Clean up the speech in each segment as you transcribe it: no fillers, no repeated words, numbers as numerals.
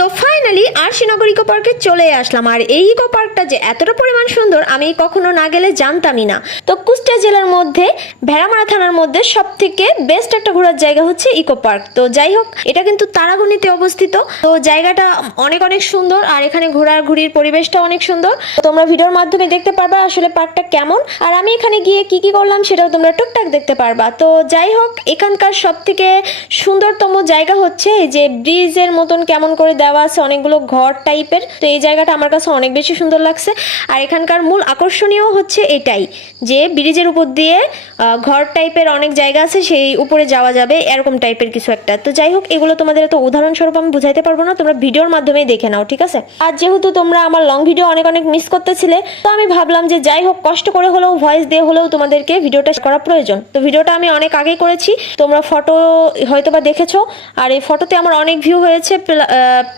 তো finally Arshinagar eco পার্কে চলে আসলাম। আর এই ইকো পার্কটা যে এতটা পরিমাণ সুন্দর আমি কখনো না গেলে জানতামই না। তো কুষ্টিয়া জেলার মধ্যে ভেড়ামারা থানার মধ্যে সব থেকে বেস্ট একটা ঘোরার জায়গা হচ্ছে ইকো পার্ক। তো যাই হোক, এটা কিন্তু তারাগণিতে অবস্থিত। তো জায়গাটা অনেক অনেক সুন্দর, আর এখানে ঘোরাঘুরির পরিবেশটা অনেক সুন্দর। তোমরা ভিডিওর মাধ্যমে দেখতে পারবা আসলে পার্কটা কেমন, আর আমি এখানে গিয়ে কি কি করলাম সেটাও তোমরা টুকটাক দেখতে পারবা। তো যাই হোক, এখানকার সব থেকে সুন্দরতম জায়গা হচ্ছে এই যে ব্রিজের মতন কেমন করে দেওয়া আছে অনেকগুলো ঘর টাইপের। তো এই জায়গাটা আমার কাছে অনেক বেশি সুন্দর লাগছে। আর এখানকার মূল আকর্ষণীয় হচ্ছে এটাই যে ব্রিজের উপর দিয়ে ঘর টাইপের অনেক জায়গা আছে, সেই উপরে যাওয়া যাবে এরকম টাইপের কিছু একটা। তো যাই হোক, এগুলো তোমাদের এত উদাহরণস্বরূপ আমি বুঝাইতে পারবো না, তোমরা ভিডিওর মাধ্যমেই দেখে নাও, ঠিক আছে। আর যেহেতু তোমরা আমার লং ভিডিও অনেক অনেক মিস করতেছিলে, তো আমি ভাবলাম যে যাই হোক, কষ্ট করে হলেও ভয়েস দিয়ে হলেও তোমাদেরকে ভিডিওটা করা প্রয়োজন। তো ভিডিওটা আমি অনেক আগেই করেছি, তোমরা ফটো হয়তো বা দেখেছো। আর এই ফটোতে আমার অনেক ভিউ হয়েছে,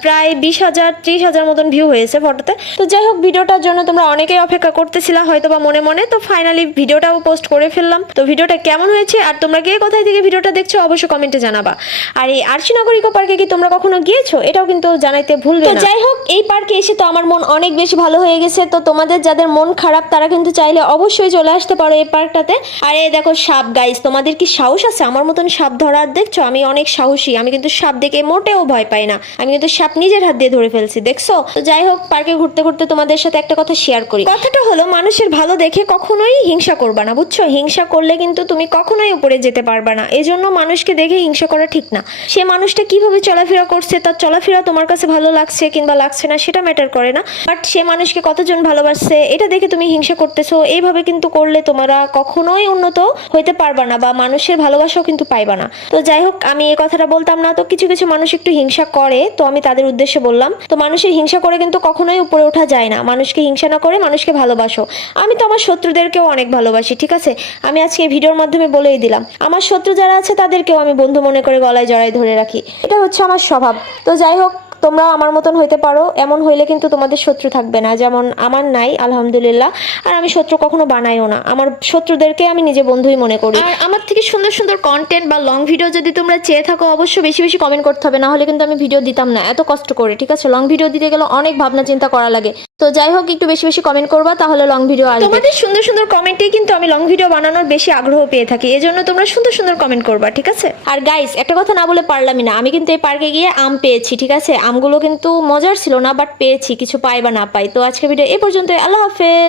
প্রায় 20,000 30,000 মতন ভিউ হয়েছে ফটোতে। তো যাই হোক, ভিডিওটার জন্য তোমরা অনেকেই অপেক্ষা করতেছিলা হয়তো বা মনে মনে। তো ফাইনালি ভিডিওটাও পোস্ট করে ফেললাম। তো ভিডিওটা কেমন হয়েছে আর তোমরা কে কোথায় থেকে ভিডিওটা দেখছো অবশ্যই কমেন্টে জানাবা। আর এই আরশিনগর ইকো পার্কে কি তোমরা কখনো গিয়েছো এটাও কিন্তু জানাইতে ভুলবে না। যাই হোক, এই পার্কে এসে তো আমার মন অনেক বেশি ভালো হয়ে গেছে। তো তোমাদের যাদের মন খারাপ তারা কিন্তু চাইলে অবশ্যই চলে আসতে পারো এই পার্কটাতে। আর এই দেখো সাপ, গাইস তোমাদের কি সাহস আছে আমার মতন সাপ ধরার? দেখছো আমি অনেক সাহসী, আমি কিন্তু সাপ দেখে মোটেও ভয় পাই না, আমি কিন্তু সাপ নিজের হাত দিয়ে ধরে ফেলছি, দেখছো। তো যাই হোক, পার্কে ঘুরতে ঘুরতে তোমাদের সাথে একটা কথা শেয়ার করি। কথাটা হলো, মানুষের ভালো দেখে কখনোই হিংসা করবা না, বুঝছো। হিংসা করলে কিন্তু তুমি কখনোই উপরে যেতে পারবা না। এই জন্য মানুষকে দেখে হিংসা করা ঠিক না। সে মানুষটা কিভাবে চলাফেরা করছে, তার চলাফেরা তোমার কাছে ভালো লাগছে কিংবা লাগছে না সেটা ম্যাটার করে না, বাট সে মানুষকে কতজন ভালোবাসছে এটা দেখে তুমি হিংসা করতেছো। এইভাবে কিন্তু করলে তোমরা কখনোই উন্নত হইতে পারবা না বা মানুষের ভালোবাসাও কিন্তু পাইবা না। তো যাই হোক, আমি এই কথাটা বলতাম না, তো কিছু কিছু মানুষ একটু হিংসা করে, তো আমি তাদের উদ্দেশ্যে বললাম। তো মানুষের হিংসা করে কিন্তু কখনোই উপরে ওঠা যায় না। মানুষকে হিংসা না করে মানুষকে ভালোবাসো। আমি তো আমার শত্রুদেরকেও অনেক ভালোবাসি, ঠিক আছে। আমি আজকে এই ভিডিওর মাধ্যমে বলেই দিলাম, আমার শত্রু যারা আছে তাদেরকেও আমি বন্ধু মনে করে গলায় জড়াই ধরে রাখি। এটা হচ্ছে আমার স্বভাব। তো যাই হোক, তোমরাও আমার মতন হইতে পারো। এমন হইলে কিন্তু তোমাদের শত্রু থাকবে না, যেমন আমার নাই আলহামদুলিল্লাহ। আর আমি শত্রু কখনো বানাইও না, আমার শত্রুদেরকে আমি নিজে বন্ধুই মনে করি। আর আমার থেকে সুন্দর সুন্দর কন্টেন্ট বা লং ভিডিও যদি তোমরা চেয়ে থাকো অবশ্যই বেশি বেশি কমেন্ট করতে হবে, না হলে কিন্তু আমি ভিডিও দিতাম না এত কষ্ট করে, ঠিক আছে। লং ভিডিও দিতে গেলে অনেক ভাবনা চিন্তা করা লাগে। তো যাই হোক, একটু বেশি বেশি কমেন্ট করবা, তাহলে লং ভিডিও আসবে। তোমাদের সুন্দর সুন্দর কমেন্টেই কিন্তু আমি লং ভিডিও বানানোর বেশি আগ্রহ পেয়ে থাকি, এজন্য তোমরা সুন্দর সুন্দর কমেন্ট করবা, ঠিক আছে। আর গাইস, একটা কথা না বলে পারলামই না, আমি কিন্তু এই পার্কে গিয়ে আম পেয়েছি, ঠিক আছে। আমগুলো কিন্তু মজার ছিল না, বাট পেয়েছি, কিছু পাই বা না পাই। তো আজকে ভিডিও এই পর্যন্ত, আল্লাহ হাফেজ।